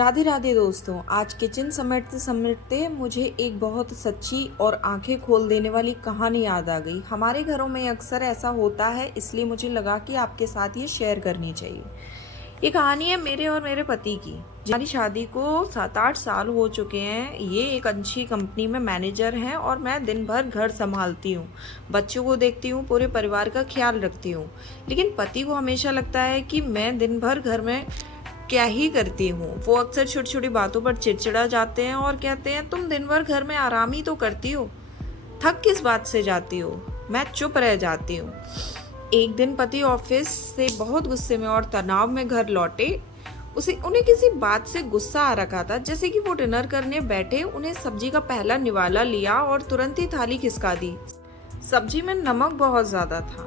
राधे राधे दोस्तों। आज किचन समेटते समेटते मुझे एक बहुत सच्ची और आंखें खोल देने वाली कहानी याद आ गई। हमारे घरों में अक्सर ऐसा होता है, इसलिए मुझे लगा कि आपके साथ ये शेयर करनी चाहिए। ये कहानी है मेरे और मेरे पति की। हमारी शादी को 7-8 साल हो चुके हैं। ये एक अच्छी कंपनी में मैनेजर हैं और मैं दिन भर घर संभालती हूँ, बच्चों को देखती हूँ, पूरे परिवार का ख्याल रखती हूँ। लेकिन पति को हमेशा लगता है कि मैं दिन भर घर में क्या ही करती हूँ। वो अक्सर छोटी छोटी बातों पर चिड़चिड़ा जाते हैं और कहते हैं, तुम दिन भर घर में आराम ही तो करती हो, थक किस बात से जाती हो। मैं चुप रह जाती हूँ। एक दिन पति ऑफिस से बहुत गुस्से में और तनाव में घर लौटे। उन्हें किसी बात से गुस्सा आ रखा था, जैसे कि वो डिनर करने बैठे, उन्हें सब्जी का पहला निवाला लिया और तुरंत ही थाली खिसका दी। सब्जी में नमक बहुत ज्यादा था।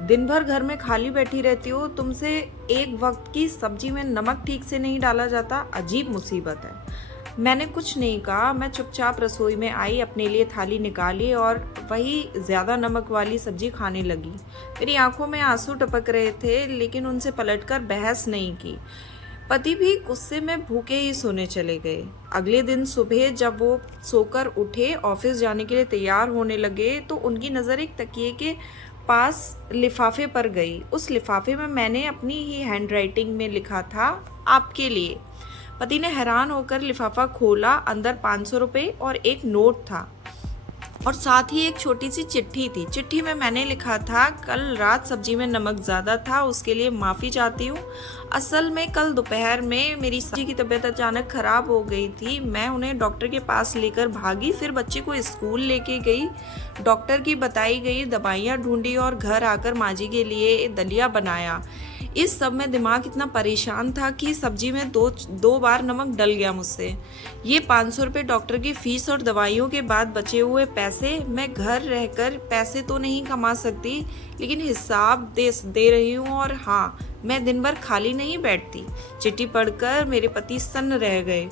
दिन भर घर में खाली बैठी रहती हो, तुमसे एक वक्त की सब्जी में नमक ठीक से नहीं डाला जाता, अजीब मुसीबत है। मैंने कुछ नहीं कहा। मैं चुपचाप रसोई में आई, अपने लिए थाली निकाली और वही ज्यादा नमक वाली सब्जी खाने लगी। मेरी आंखों में आंसू टपक रहे थे, लेकिन उनसे पलटकर बहस नहीं की। पति भी गुस्से में भूखे ही सोने चले गए। अगले दिन सुबह जब वो सोकर उठे, ऑफिस जाने के लिए तैयार होने लगे, तो उनकी नज़र एक तकिए के पास लिफाफे पर गई। उस लिफाफे में मैंने अपनी ही हैंडराइटिंग में लिखा था, आपके लिए। पति ने हैरान होकर लिफाफा खोला। अंदर 500 रुपये और एक नोट था और साथ ही एक छोटी सी चिट्ठी थी। चिट्ठी में मैंने लिखा था, कल रात सब्जी में नमक ज़्यादा था, उसके लिए माफ़ी चाहती हूँ। असल में कल दोपहर में मेरी सब्जी की तबीयत अचानक ख़राब हो गई थी। मैं उन्हें डॉक्टर के पास लेकर भागी, फिर बच्चे को स्कूल लेके गई। डॉक्टर की बताई गई दवाइयाँ ढूंढी और घर आकर माँ जी के लिए दलिया बनाया। इस सब में दिमाग इतना परेशान था कि सब्जी में दो बार नमक डल गया मुझसे। ये 500 रुपये डॉक्टर की फीस और दवाइयों के बाद बचे हुए पैसे। मैं घर रहकर पैसे तो नहीं कमा सकती, लेकिन हिसाब दे रही हूँ। और हाँ, मैं दिन भर खाली नहीं बैठती। चिट्ठी पढ़कर मेरे पति सन्न रह गए।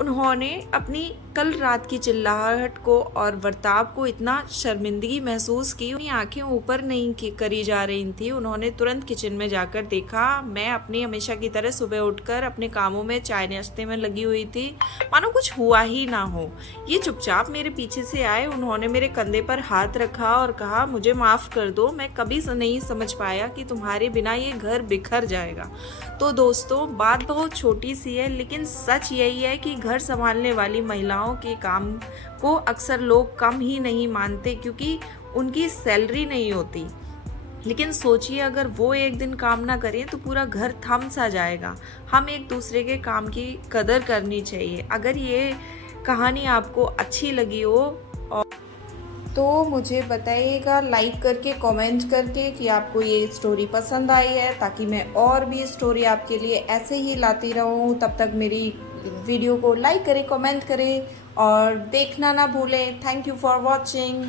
उन्होंने अपनी कल रात की चिल्लाहट को और बर्ताव को इतना शर्मिंदगी महसूस की। उनकी आंखें ऊपर नहीं करी जा रही थी। उन्होंने तुरंत किचन में जाकर देखा। मैं अपनी हमेशा की तरह सुबह उठकर अपने कामों में, चाय नाश्ते में लगी हुई थी, मानो कुछ हुआ ही ना हो। ये चुपचाप मेरे पीछे से आए। उन्होंने मेरे कंधे पर हाथ रखा और कहा, मुझे माफ़ कर दो, मैं कभी नहीं समझ पाया कि तुम्हारे बिना ये घर बिखर जाएगा। तो दोस्तों, बात बहुत छोटी सी है, लेकिन सच यही है कि घर संभालने वाली महिलाओं के काम को अक्सर लोग कम ही नहीं मानते, क्योंकि उनकी सैलरी नहीं होती। लेकिन सोचिए, अगर वो एक दिन काम ना करें तो पूरा घर थम सा जाएगा। हम एक दूसरे के काम की कदर करनी चाहिए। अगर ये कहानी आपको अच्छी लगी हो तो मुझे बताइएगा, लाइक करके, कमेंट करके, कि आपको ये स्टोरी पसंद आई है, ताकि मैं और भी स्टोरी आपके लिए ऐसे ही लाती रहूं। तब तक मेरी वीडियो को लाइक करें, कमेंट करें और देखना ना भूलें। Thank you for watching.